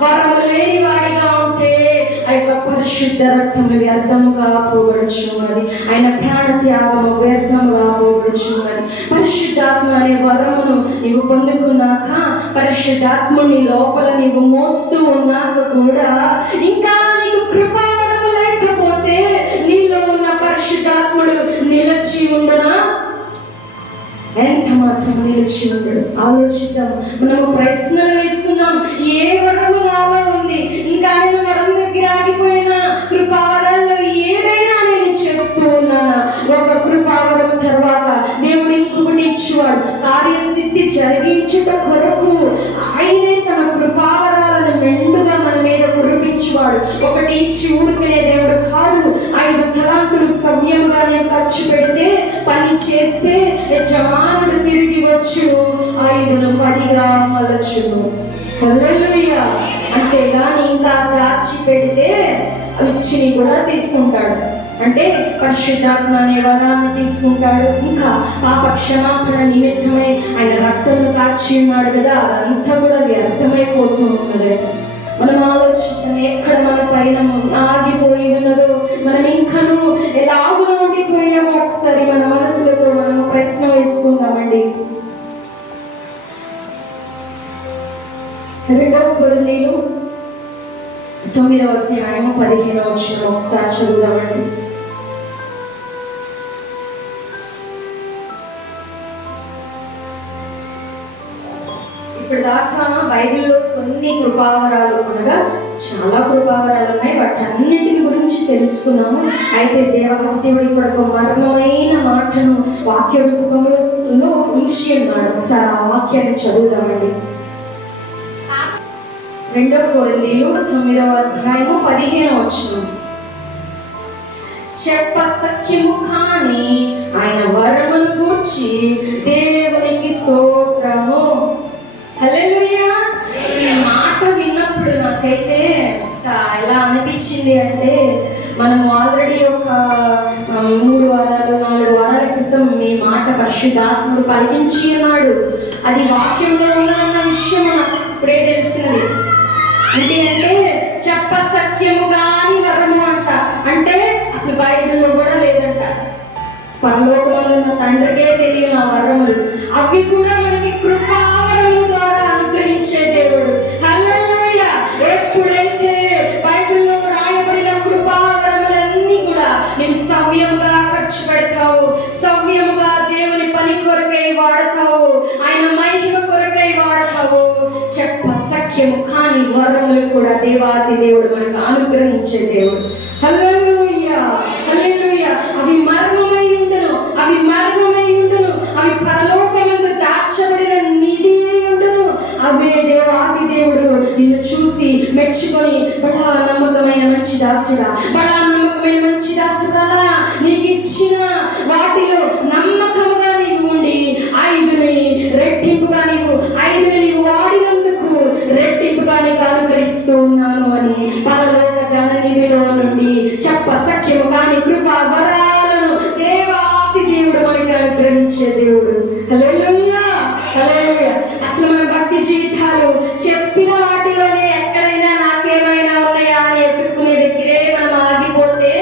వరము లేని వాడిగా ఉంటే ఆ యొక్క పరిశుద్ధ రక్తము వ్యర్థముగా పోగొడుచున్నది. ఆయన ప్రాణ త్యాగము వ్యర్థముగా పోగొడుచున్నది. పరిశుద్ధాత్మ అనే వరమును నీవు పొందుకున్నాక, పరిశుద్ధాత్మని లోపల నీవు మోస్తూ ఉన్నాక కూడా ఇంకా నీకు కృపావరము లేకపోతే నీలో ఉన్న పరిశుద్ధాత్ముడు నిలిచి ఉండనా? ఎంత మాత్రం నిలిచి ఉండడు. ఆలోచిద్దాం. మనము ప్రశ్నలు వేసుకున్నాం, ఏ వరము నాలో ఉంది? ఇంకా ఆయన వరం దగ్గర ఆగిపోయినా కృపావరాల్లో ఏదైనా నేను చేస్తూ ఉన్నానా? ఒక కృపావరము తర్వాత దేవుడు ఇంకొకటి ఇచ్చేవాడు. కార్యసిద్ధి జరిగించుట కొరకు ఆయనే తన కృపావరాలను మెండుగా మన మీద కురిపించేవాడు. ఒకటి ఇచ్చి ఊరుకునే దేవుడు కాదు. 5 తలాంతులు సమయంగానే ఖర్చు పెడితే, పని చేస్తే యజమానుడు తిరిగి వచ్చు 5ను 10గా మలచును. హల్లెలూయా. అంతేగాని ఇంకా దాచి పెడితే ఇచ్చిని కూడా తీసుకుంటాడు. అంటే పరిశుద్ధాత్మ అనే వరాన్ని తీసుకుంటాడు. ఇంకా పాప క్షమాపణ నిమిత్తమై ఆయన రక్తము కాచి ఉన్నాడు కదా, అదంతా కూడా వ్యర్థమైపోతూ ఉన్నది. మనం ఆలోచిస్తాం, ఎక్కడ మన పైన ఆగిపోయి ఉన్నదో, మనం ఇంకనూ ఎలాగున ఉండిపోయామో ఒకసారి మన మనసులతో మనం ప్రశ్న వేసుకుందామండి. 2వ కొరింథీయులు 9వ అధ్యాయము 15వ వచనం ఒకసారి చదువుదామండి. ఇప్పుడు దాకా బైబిల్లో కొన్ని కృపావరాలు ఉండగా చాలా కృపావరాలు ఉన్నాయి. వాటన్నిటిని గురించి తెలుసుకున్నాము. అయితే దేవుడు ఇక్కడ ఒక మర్మమైన మాటను వాక్య రూపంలో ఉంచి ఉన్నాడు. ఒకసారి ఆ వాక్యాన్ని చదువుదామండి. 2వ కొరింథీయులు 9వ అధ్యాయము 15వ వచనం. చెప్ప సఖ్యము కాని ఆయన వరమును గూర్చి దేవునికి స్తోత్రము. హల్లెలూయా. ఈ మాట విన్నప్పుడు నాకైతే ఎలా అనిపించింది అంటే, మనం ఆల్రెడీ ఒక 3 వారాలు 4 వారాల క్రితం ఈ మాట పరిశుద్ధాత్ముడు పలికించి ఉన్నాడు. అది వాక్యంలో ఉన్నదన్న విషయం నాకు ఇప్పుడే తెలిసినది. అంటే చెప్ప సఖ్యము కాని వరము అంట. అంటే అసలు బైబిల్లో కూడా లేదంట. పరలోకంలో ఉన్న తండ్రికే తెలియని ఆ వరములు, అవి కూడా మనకి కృపావరముల ద్వారా అనుగ్రహించే దేవుడు. హల్లెలూయా. ఎప్పుడైతే బైబిల్లో రాయబడిన కృపావరములన్నీ కూడా నీవు సవ్యంగా ఖర్చు పెడతావు, సవ్యంగా దేవుని పని కొరకై వాడతావు, ఆయన మహిమ కొరకై వాడతావు, చెప్ప సఖ్యము కాని వరములు కూడా దేవాతి దేవుడు మనకు అనుగ్రహించే దేవుడు. హల్లెలూయా, హల్లెలూయా. అవి మర్మమై ఉండును, అవి మర్మమై ఉండును, అవి పరలోకమందు దాచబడిన నిధి ఉండును. అవే దేవాతి దేవుడు నిన్ను చూసి మెచ్చుకొని, బడా నమ్మకమైన మంచి దాసుడా, బడా నమ్మకమైన మంచి దాసుడా, నీకు ఇచ్చిన వాటిలో నమ్మకముగా నీవు ఉండి 5ని రెట్టింపుగా నీవు వాడినందుకు రెట్టింపుగా నీకు అనుగ్రహిస్తూ ఉన్నాను అని పరలోక ధననిధిలో నుండి చెప్ప సఖ్య అనుగ్రహించే దేవుడు. హల్లెలూయా, హల్లెలూయా. అసలు మన భక్తి జీవితాలు చెప్పిన వాటిలోనే ఎక్కడైనా నాకేమైనా ఉన్నాయా అని ఎత్తుకునే దగ్గరే మనం ఆగిపోతే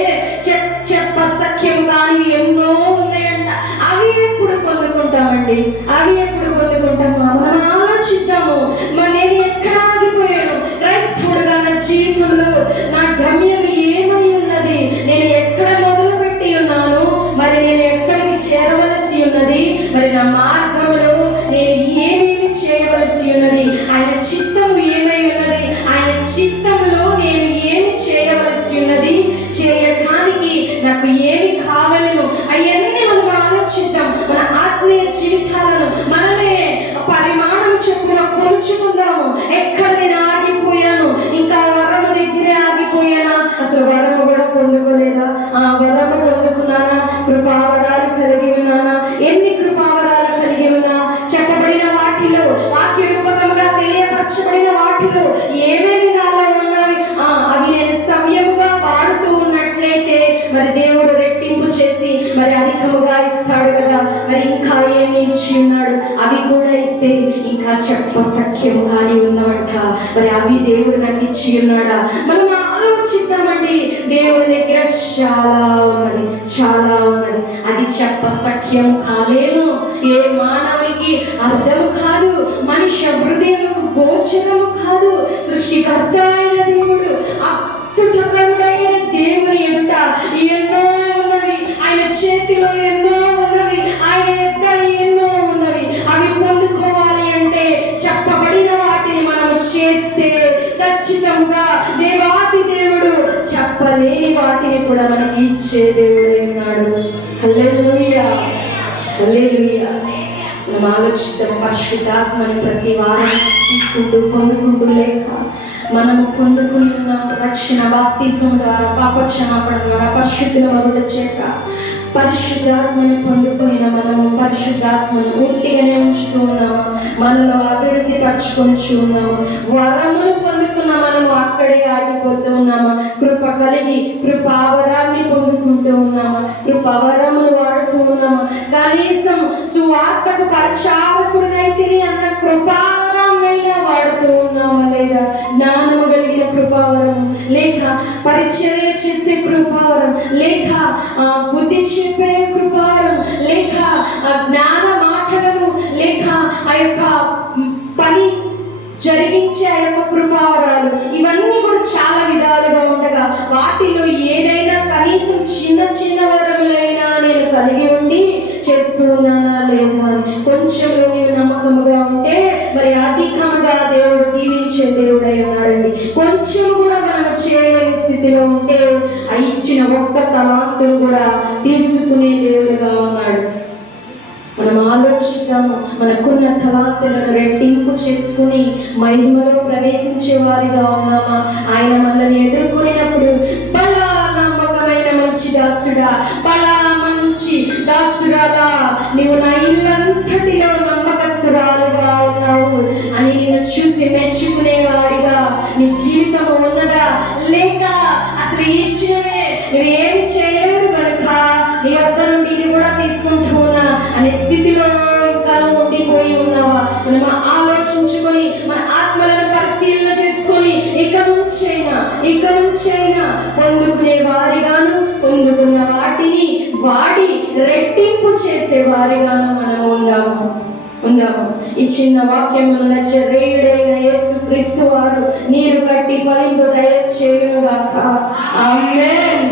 చెప్ప సఖ్యం కానీ ఎన్నో ఉన్నాయంట. అవి ఎప్పుడు పొందుకుంటామండి? అవి ఎప్పుడు పొందుకుంటాము? మనం ఆలోచిద్దాము. నేను ఎక్కడ ఆగిపోయాను? క్రైస్తవుడుగా నా జీవితంలో నా గమ్యం ఏమై ఉన్నది? నేను ఎక్కడ మొదలుపెట్టి ఉన్నాను? మరి నేను ఎక్కడికి చేరవలసి ఉన్నది? మరి నా మార్గంలో నేను ఏమేమి చేయవలసి ఉన్నది? ఆయన చిత్తము ఏమై ఉన్నది? ఆయన చిత్తంలో నేను ఏమి చేయవలసి ఉన్నది? చేయడానికి నాకు ఏమి కావాలను? అవన్నీ మనం ఆలోచిద్దాం. మన ఆత్మీయ జీవితాలను మనమే పరిమాణం చొప్పున కొలుచుకుందాము. ఎక్కడ నేను ఆగిపోయాను? ఇంకా వరము దగ్గరే ఆగిపోయానా? అసలు వరము కూడా పొందుకోలేదా? ఆ వరము పొందుకున్నానా? కృపావరాలు కలిగి ఉన్నానా? ఎన్ని కృపావరాలు కలిగి ఉన్నా? చెప్పబడిన వాటిలో, వాక్య రూపకముగా తెలియపరచబడిన వాటిలో ఏమేమి నాలో ఉన్నాయి? అవి నేను సమయముగా వాడుతూ ఉన్నట్లయితే మరి దేవుడు రెట్టింపు చేసి మరి అధికముగా ఇస్తాడు కదా. మరి ఇంకా ఏమి ఇచ్చి ఉన్నాడు? అవి కూడా ఇస్తే ఇంకా చెప్ప సఖ్యము కానీ ఉన్నవంట. మరి అవి దేవుడు నాకు ఇచ్చి ఉన్నాడా? మనం ఆలోచిద్దామండి. దేవుడి దగ్గర చాలా ఉన్నది, చాలా ఉన్నది. అది చెప్ప సఖ్యము కాలేను. ఏ మానవునికి అర్థము కాదు, మనుష్య హృదయముకు గోచరము కాదు. సృష్టికర్త అయిన దేవుడు, అద్భుతకరుడైన దేవుని ఎదుట ఎన్నో ఉన్నవి. ఆయన చేతిలో ఎన్నో ఉన్నవి. ఆయన ఎదుట ఎన్నో ఉన్నవి. అవి పొందుకోవాలి అంటే చెప్పబడిన వాటిని మనం చేస్తే ఖచ్చితంగా దేవాది దేవుడు చెప్పలేని వాటిని కూడా మనకి ఇచ్చే దేవుడే ఉన్నాడు. హల్లెలూయా, హల్లెలూయా. మనం ఆలోచిద్దాం. పరిశుద్ధాత్మని ప్రతి వారం తీసుకుంటూ పొందుకుంటూ లేక మనము పొందుకుని ఉన్నాం రక్షణ బాప్తిస్మం ద్వారా, పాప క్షమాపణ ద్వారా, పరిశుద్ధుల మగుట చేత పరిశుద్ధాత్మని పొందుకున్న మనము పరిశుద్ధాత్మను పూర్తిగానే ఉంచుతూ ఉన్నాము. మనలో అభివృద్ధి పరచుకొని ఉన్నాము. వరమును పొందుకున్న మనము అక్కడే ఆగిపోతూ ఉన్నాము. కృప కలిగి కృపావరాన్ని పొందుకుంటూ ఉన్నాము. కృపావరమును వాడుతూ ఉన్నాము. కనీసం సువార్తకు పరిచారకుడినైతే అన్న కృపావరాన్నైనా వాడుతూ ఉన్నామా లేదా? జ్ఞానము కలిగిన కృపావరము లేక పరిచర్య చేసే కృపావరం లేక బుద్ధి చెప్పే కృపావరం లేక జ్ఞాన మాటలను లేక ఆ యొక్క పని జరిగించే ఆ యొక్క కృపావరాలు, ఇవన్నీ కూడా చాలా విధాలుగా ఉండగా వాటిలో ఏదైనా కనీసం చిన్న చిన్న వరములైనా నేను కలిగి ఉండి చేస్తూ ఉన్నానా లేదా? కొంచెంలో నీవు నమ్మకముగా ఉంటే మరి అధికముగా దేవుడు దీవించే దేవుడై ఉన్నాడండి. కొంచెం కూడా మనం చేయలేని స్థితిలో ఉంటే ఆ ఇచ్చిన ఒక్క తలాంతును కూడా తీసుకునే దేవుడుగా ఉన్నాడు. మనం ఆలోచిద్దాము. మనకున్న తలాంతులను రెట్టింపు చేసుకుని మహిమలో ప్రవేశించే వారిగా ఉన్నామా? ఆయన మనల్ని ఎదుర్కొనేటప్పుడు బలా నమ్మకమైన మంచి దాసుడా, బలా మంచి దాసురాలా, నీవు నా ఇల్లంతటిలో నమ్మకస్తురాలుగా ఉన్నావు అని నిన్ను చూసి మెచ్చుకునేవాడిగా నీ జీవితం ఉన్నదా? లేక అసలు ఇచ్చినవే నువ్వేం చేయలేదు కనుక నీ వద్ద నుండి ఇది కూడా తీసుకుంటూ ఉన్నా అనే స్థితిలో ఇంకా ఉండిపోయి ఉన్నావా? మనం ఆలోచించుకొని మన ఆత్మలను పరిశీలన చేసుకొని ఇక నుంచైనా పొందుకునే వారిగాను, పొందుకున్న వాటిని వాడి రెట్టింపు చేసే వారిగాను మనం ఉందాము. ఈ చిన్న వాక్యమును నచ్చరేయుడైన యేసు క్రీస్తు వారు నీరు కట్టి ఫలింపు దయచేయునుగాక. ఆమేన్.